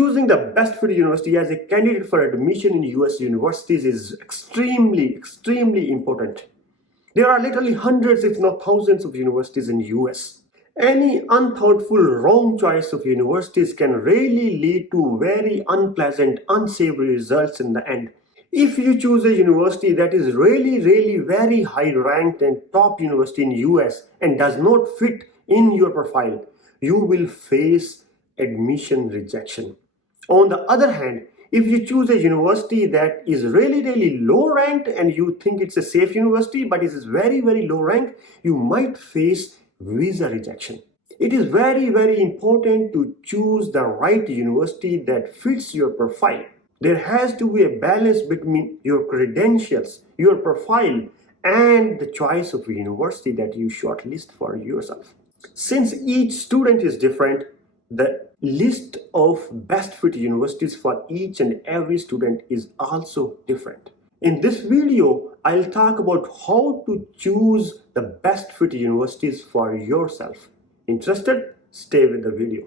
Choosing the best fit university as a candidate for admission in US universities is extremely important. There are literally hundreds, if not thousands, of universities in US. Any unthoughtful wrong choice of universities can really lead to very unpleasant, unsavory results in the end. If you choose a university that is really very high ranked and top university in US and does not fit in your profile, you will face admission rejection. On the other hand, if you choose a university that is really low ranked and you think it's a safe university but it is very low rank, you might face visa rejection. It is very important to choose the right university that fits your profile. There has to be a balance between your credentials, your profile, and the choice of a university that you shortlist for yourself. Since each student is different, the list of best fit universities for each and every student is also different. In this video, I'll talk about how to choose the best fit universities for yourself. Interested? Stay with the video.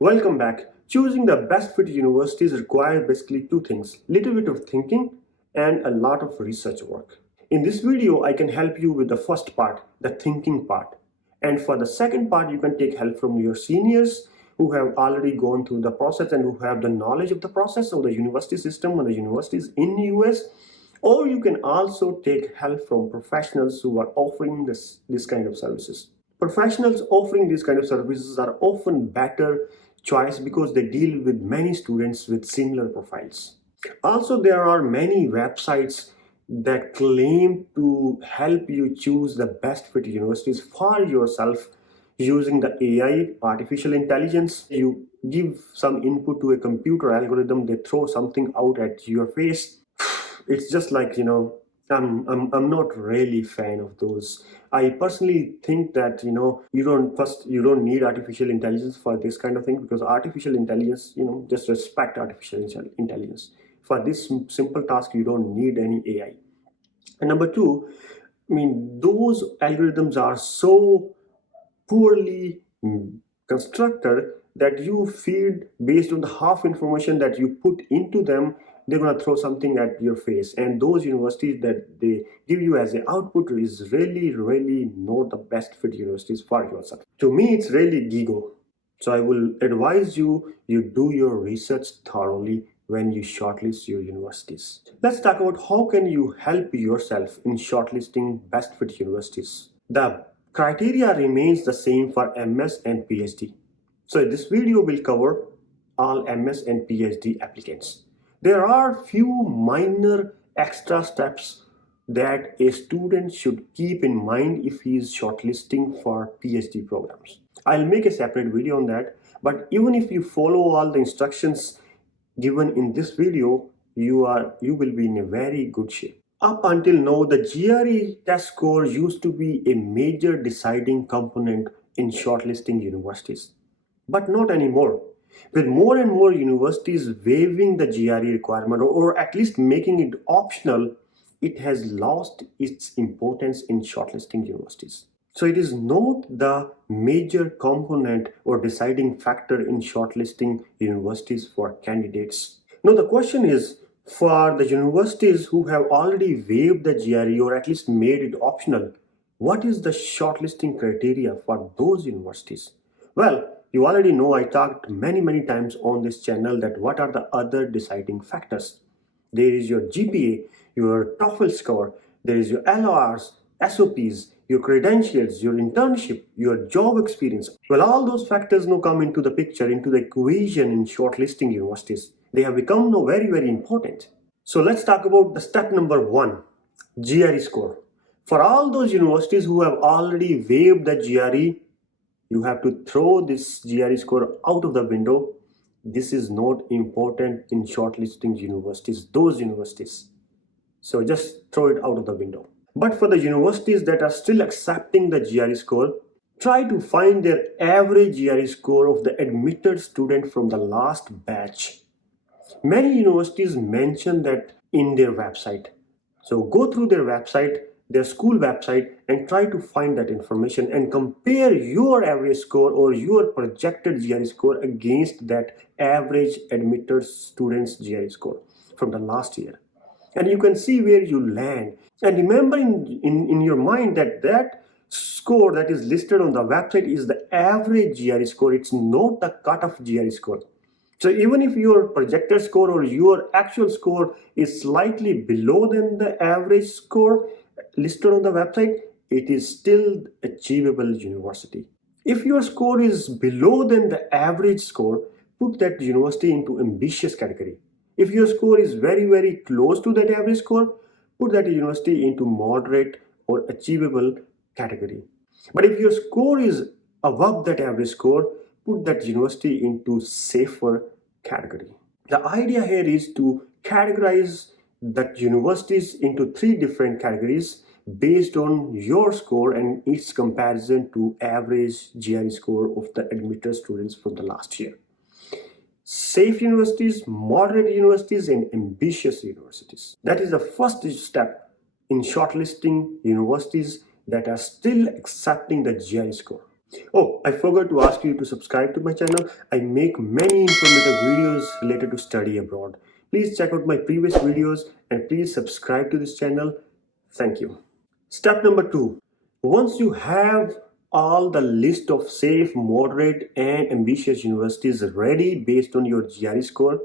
Welcome back. Choosing the best fit universities requires basically two things: little bit of thinking and a lot of research work. In this video, I can help you with the first part, the thinking part. And for the second part, you can take help from your seniors who have already gone through the process and who have the knowledge of the process of the university system and the universities in the US. Or you can also take help from professionals who are offering this kind of services. Professionals offering these kind of services are often better choice because they deal with many students with similar profiles. Also, there are many websites that claim to help you choose the best fit universities for yourself using the AI, artificial intelligence. You give some input to a computer algorithm, they throw something out at your face. It's just like, I'm not really fan of those. I personally think that you don't need artificial intelligence for this kind of thing, because artificial intelligence, just respect artificial intelligence. For this simple task, you don't need any AI. And number two, those algorithms are so poorly constructed that you feed based on the half information that you put into them. They're going to throw something at your face, and those universities that they give you as an output is really not the best fit universities for yourself. To me, it's really gigo. So I will advise you do your research thoroughly when you shortlist your universities. Let's talk about how can you help yourself in shortlisting best fit universities. The criteria remains the same for MS and PhD. So this video will cover all MS and PhD applicants. There are few minor extra steps that a student should keep in mind if he is shortlisting for PhD programs. I'll make a separate video on that, but even if you follow all the instructions given in this video, you will be in a very good shape. Up until now, the GRE test score used to be a major deciding component in shortlisting universities, but not anymore. With more and more universities waiving the GRE requirement, or at least making it optional, it has lost its importance in shortlisting universities. So it is not the major component or deciding factor in shortlisting universities for candidates. Now the question is, for the universities who have already waived the GRE or at least made it optional, what is the shortlisting criteria for those universities? Well, you already know I talked many times on this channel that what are the other deciding factors. There is your GPA, your TOEFL score, there is your LORs, SOPs, your credentials, your internship, your job experience. Well, all those factors now come into the picture, into the equation in shortlisting universities. They have become now very important. So let's talk about the step number one, GRE score. For all those universities who have already waived the GRE, you have to throw this GRE score out of the window. This is not important in shortlisting universities, those universities. So just throw it out of the window. But for the universities that are still accepting the GRE score, Try to find their average GRE score of the admitted student from the last batch. Many universities mention that in their website. So go through their website, their school website, and try to find that information and compare your average score or your projected GRE score against that average admitted student's GRE score from the last year. And you can see where you land. And remember in your mind that that score that is listed on the website is the average GRE score. It's not the cutoff GRE score. So even if your projected score or your actual score is slightly below than the average score listed on the website, it is still achievable university. If your score is below than the average score, put that university into ambitious category. If your score is very close to that average score, put that university into moderate or achievable category. But if your score is above that average score, put that university into safer category. The idea here is to categorize that universities into 3 different categories based on your score and its comparison to average GRE score of the admitted students from the last year. Safe universities, moderate universities, and ambitious universities. That is the first step in shortlisting universities that are still accepting the GRE score. Oh, I forgot to ask you to subscribe to my channel. I make many informative videos related to study abroad. Please check out my previous videos and please subscribe to this channel. Thank you. Step number 2. Once you have all the list of safe, moderate, and ambitious universities ready based on your GRE score,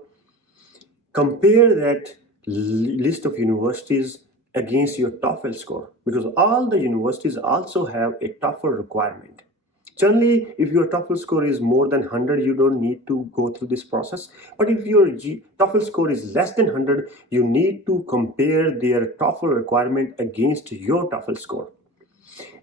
compare that list of universities against your TOEFL score, because all the universities also have a TOEFL requirement. Generally, if your TOEFL score is more than 100, you don't need to go through this process. But if your TOEFL score is less than 100, you need to compare their TOEFL requirement against your TOEFL score.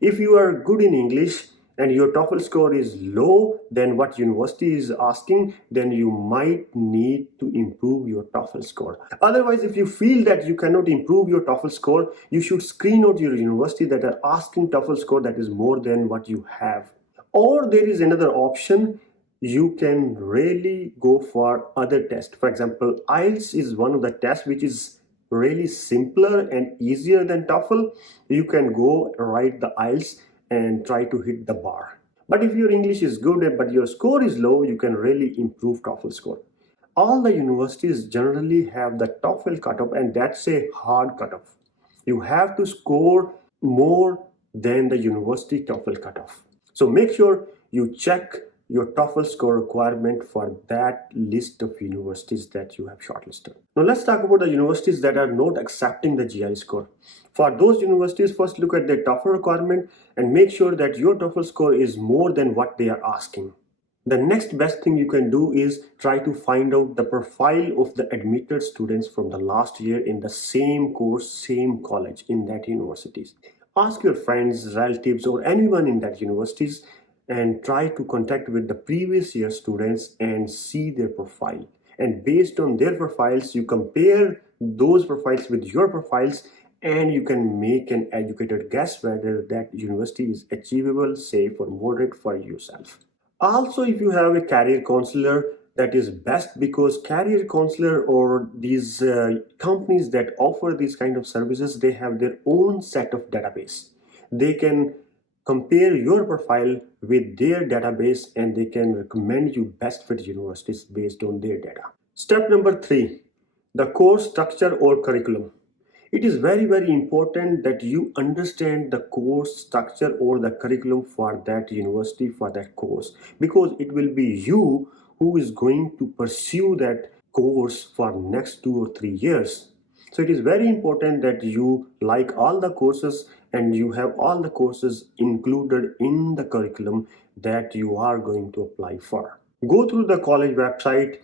If you are good in English and your TOEFL score is low than what university is asking, then you might need to improve your TOEFL score. Otherwise, if you feel that you cannot improve your TOEFL score, you should screen out your university that are asking TOEFL score that is more than what you have. Or there is another option, you can really go for other tests. For example, IELTS is one of the tests which is really simpler and easier than TOEFL. You can go write the IELTS and try to hit the bar. But if your English is good but your score is low, you can really improve TOEFL score. All the universities generally have the TOEFL cutoff, and that's a hard cutoff. You have to score more than the university TOEFL cutoff. So make sure you check your TOEFL score requirement for that list of universities that you have shortlisted. Now let's talk about the universities that are not accepting the GRE score. For those universities, first look at their TOEFL requirement and make sure that your TOEFL score is more than what they are asking. The next best thing you can do is try to find out the profile of the admitted students from the last year in the same course, same college in that universities. Ask your friends, relatives, or anyone in that universities and try to contact with the previous year students and see their profile. And based on their profiles, you compare those profiles with your profiles and you can make an educated guess whether that university is achievable, safe, or moderate for yourself. Also, if you have a career counselor, that is best, because career counselor or these companies that offer these kind of services, they have their own set of database. They can compare your profile with their database and they can recommend you best fit universities based on their data. Step number 3, the course structure or curriculum. It is very important that you understand the course structure or the curriculum for that university, for that course, because it will be you who is going to pursue that course for next 2 or 3 years. So it is very important that you like all the courses and you have all the courses included in the curriculum that you are going to apply for. Go through the college website,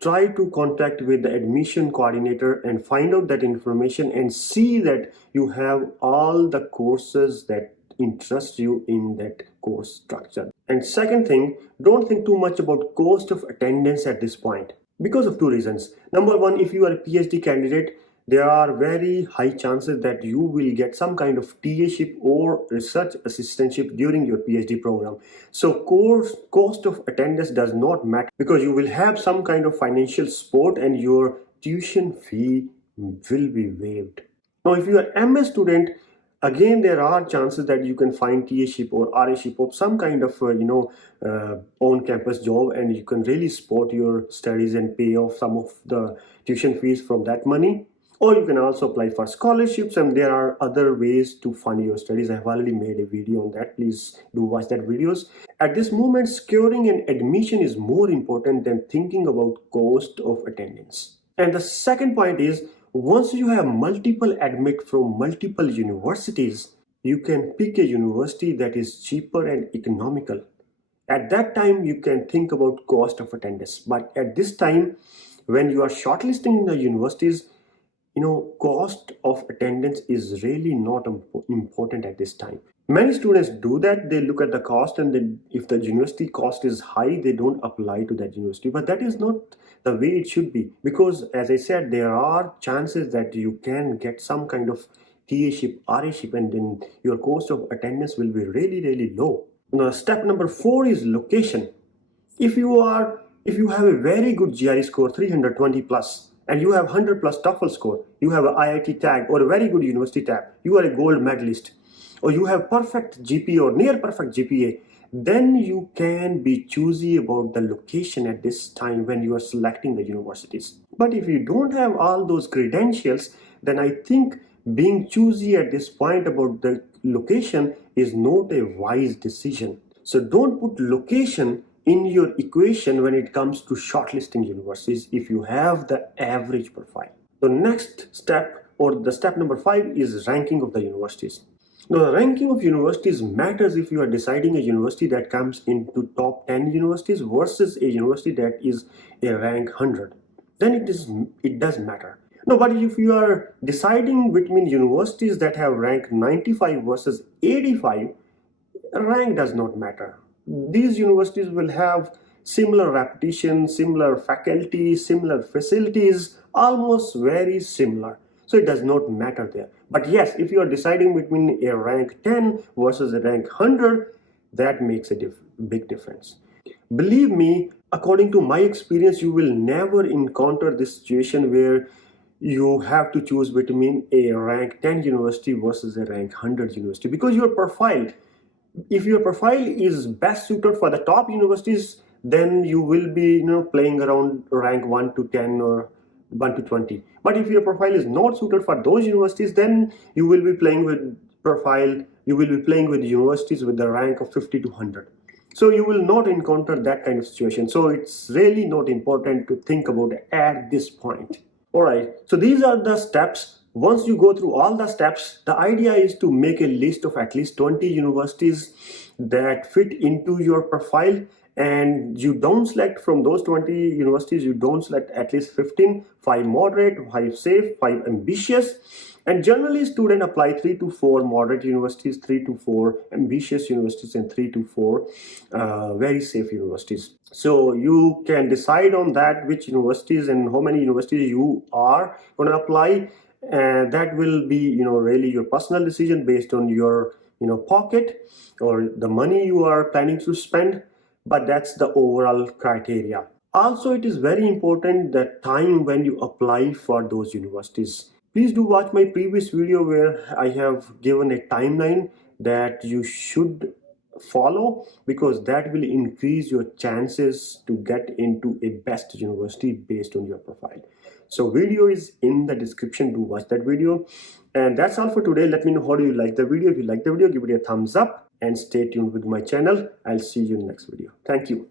try to contact with the admission coordinator and find out that information and see that you have all the courses that interest you in that course structure. And second thing, don't think too much about cost of attendance at this point because of 2 reasons. Number 1, if you are a PhD candidate, there are very high chances that you will get some kind of TA-ship or research assistantship during your PhD program. So cost of attendance does not matter because you will have some kind of financial support and your tuition fee will be waived. Now, if you are MS student, again there are chances that you can find TA-ship or RA-ship or some kind of on-campus job, and you can really support your studies and pay off some of the tuition fees from that money. Or you can also apply for scholarships, and there are other ways to fund your studies. I have already made a video on that. Please do watch that videos. At this moment, securing an admission is more important than thinking about cost of attendance. And the second point is, once you have multiple admit from multiple universities, you can pick a university that is cheaper and economical. At that time, you can think about cost of attendance. But at this time, when you are shortlisting the universities, cost of attendance is really not important at this time. Many students do that. They look at the cost, and then if the university cost is high, they don't apply to that university. But that is not the way it should be, because as I said, there are chances that you can get some kind of TA-ship, RA-ship, and then your cost of attendance will be really, really low. Now, step number 4 is location. If you have a very good GRE score, 320 plus, and you have 100 plus TOEFL score, you have an IIT tag or a very good university tag, you are a gold medalist, or you have perfect GPA or near perfect GPA, then you can be choosy about the location at this time when you are selecting the universities. But if you don't have all those credentials, then I think being choosy at this point about the location is not a wise decision. So don't put location in your equation when it comes to shortlisting universities if you have the average profile. The next step, or the step number 5, is ranking of the universities. Now, the ranking of universities matters if you are deciding a university that comes into top 10 universities versus a university that is a rank 100. Then it does matter. No, but if you are deciding between universities that have rank 95 versus 85, rank does not matter. These universities will have similar reputation, similar faculty, similar facilities, almost very similar. So it does not matter there. But yes, if you are deciding between a rank 10 versus a rank 100, that makes a big difference. Believe me, according to my experience, you will never encounter this situation where you have to choose between a rank 10 university versus a rank 100 university, because your profile, if your profile is best suited for the top universities, then you will be playing around rank 1 to 10 or 1 to 20. But if your profile is not suited for those universities, then you will be playing with universities with the rank of 50 to 100. So you will not encounter that kind of situation. So it's really not important to think about it at this point. All right, so these are the steps. Once you go through all the steps, the idea is to make a list of at least 20 universities that fit into your profile, and you don't select from those 20 universities, you don't select at least 15, 5 moderate, 5 safe, 5 ambitious. And generally students apply 3 to 4 moderate universities, 3 to 4 ambitious universities, and 3 to 4 very safe universities. So you can decide on that which universities and how many universities you are going to apply, and that will be really your personal decision based on your pocket or the money you are planning to spend. But that's the overall criteria. Also, it is very important the time when you apply for those universities. Please do watch my previous video where I have given a timeline that you should follow, because that will increase your chances to get into a best university based on your profile. So video is in the description. Do watch that video. And that's all for today. Let me know how do you like the video. If you like the video, give it a thumbs up and stay tuned with my channel. I'll see you in the next video. Thank you.